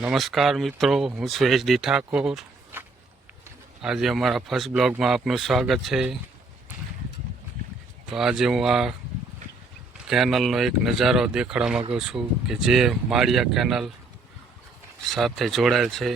નમસ્કાર મિત્રો, હું છું HD ઠાકોર। આજે અમારા ફર્સ્ટ બ્લોગમાં આપનું સ્વાગત છે। તો આજે હું આ કેનલનો એક નજારો દેખાડવા માંગુ છું કે જે માળિયા કેનલ સાથે જોડાયેલ છે।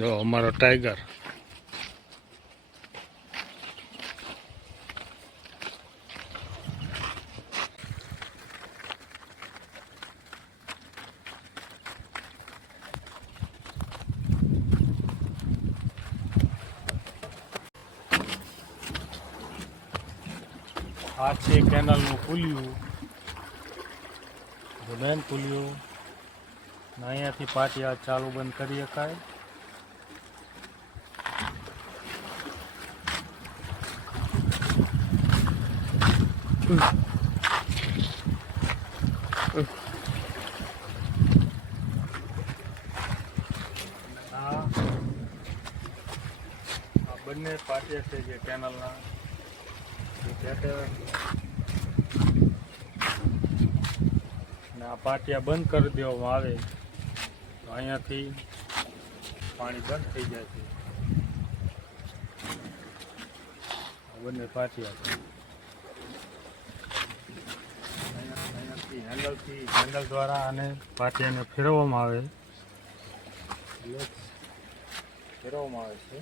જો અમારો ટાઈગર આ છે કેનલનું પુલિયું, મેન પુલિયું। અહીંયાથી પાટિયા ચાલુ બંધ કરી શકાય। આ બંને પાટિયા છે જે કેનલના અને આ પાટિયા બંધ કરી દેવામાં આવે તો અહીંયાથી પાણી બંધ થઈ જાય છે। બંને પાટિયા છે અહીંયાથી હેન્ડલ દ્વારા અને પાટિયાને ફેરવવામાં આવે છે।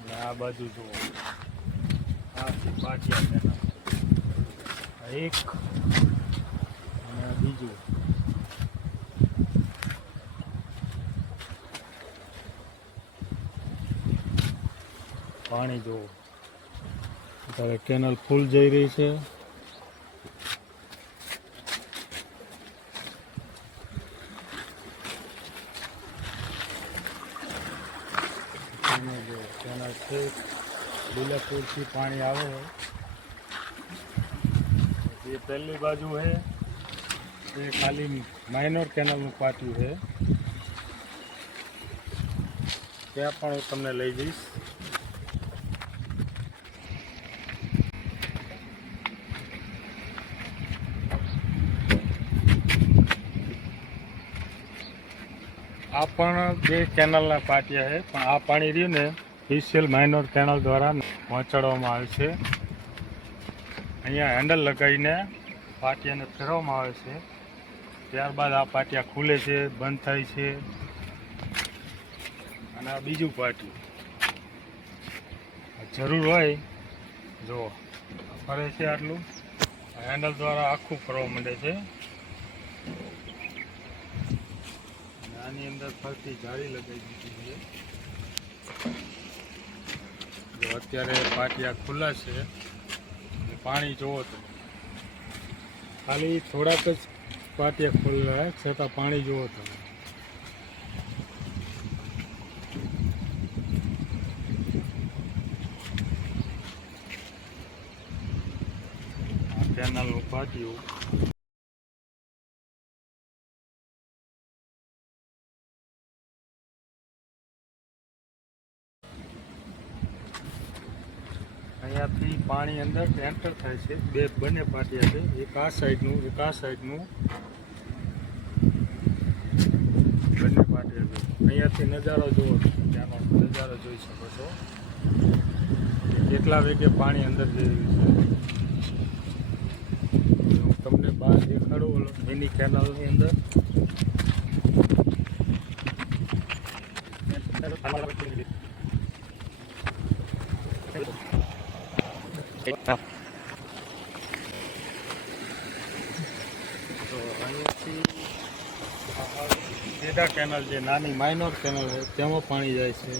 અને આ બાજુ જુઓ, આ છે પાટિયા કેનલ, એક અને બીજું। પાણી જુઓ, અત્યારે કેનલ ફૂલ જઈ રહી છે। કેનલ છે લીલાપુરથી પાણી આવે છે। ये पहली बाजू है, ये खाली माइनर केनलનું પાટિયું છે, ત્યાં પણ હું તમને લઈ જઈશ। આ પણ બે કેનલના પાટિયા છે, પણ આ પાણી રહ્યું ને સ્પેશિયલ માઇનર કેનલ દ્વારા પહોંચાડવામાં આવે છે। અહીંયા હેન્ડલ લગાવીને પાટિયાને ફેરવવામાં આવે છે, ત્યારબાદ આ પાટિયા ખુલે છે, બંધ થાય છે। અને આ બીજું પાટિયું જરૂર હોય જો ફરે છે, આટલું હેન્ડલ દ્વારા આખું ફરવા માંડે છે। આની અંદર ફરતી જાળી લગાવી દીધી છે। જો અત્યારે પાટિયા ખુલ્લા છે, પાણી જોવો તો ખાલી થોડાક જ પાટિયા ખુલ્લા છતાં પાણી જોવો તો આ કેનલનું પાટિયું। અહીંયાથી પાણી અંદર એન્ટર થાય છે, બંને પાટિયા છે, એક આ સાઈડનું એક આ સાઈડનું, બંને પાટિયા છે। અહીંયાથી નજારો જુઓ, ત્યાંનો નજારો જોઈ શકો છો, કેટલા વેગે પાણી અંદર જઈ રહ્યું છે। હું તમને બહાર દેખાડું મિની કેનલની અંદર। તો અહીંયાથી જેડા કેનલ જે નાની માઇનર કેનલ છે તેમાં પાણી જાય છે,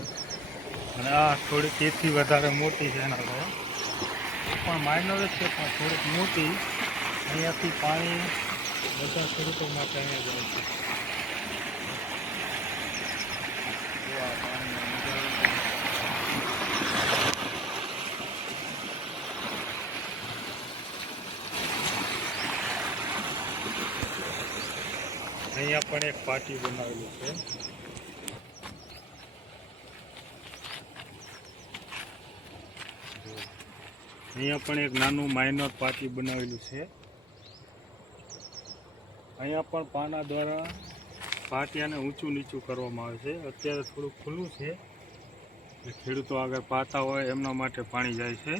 અને આ થોડીક તેથી વધારે મોટી કેનલ છે, પણ માઇનર જ છે પણ થોડીક મોટી। અહીંયાથી પાણી બધા ખેડૂતો માટે અહીંયા જાય છે। પાણી અહીંયા પણ એક પાટી બનાવેલી છે. અહીંયા પણ એક નાનું માઇનર પાટી બનાવેલું છે. અહીંયા પણ પાના દ્વારા પાટિયાને ઊંચું નીચું કરવામાં આવે છે. અત્યારે થોડું ખુલ્લું છે, ખેડૂતો આગળ પાતા હોય એમના માટે પાણી જાય છે.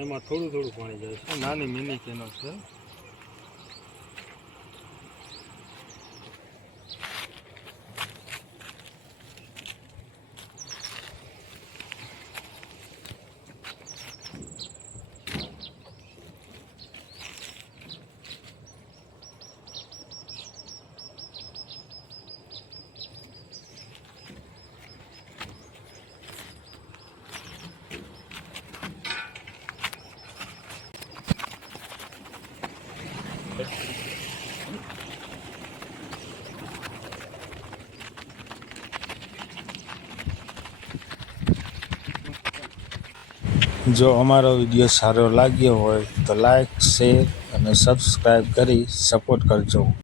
એમાં થોડું થોડું પાણી જાય છે. નાની મિની કેનો છે. જો અમારો વિડીયો સારો લાગ્યો હોય તો લાઈક, શેર અને સબસ્ક્રાઈબ કરી સપોર્ટ કરજો.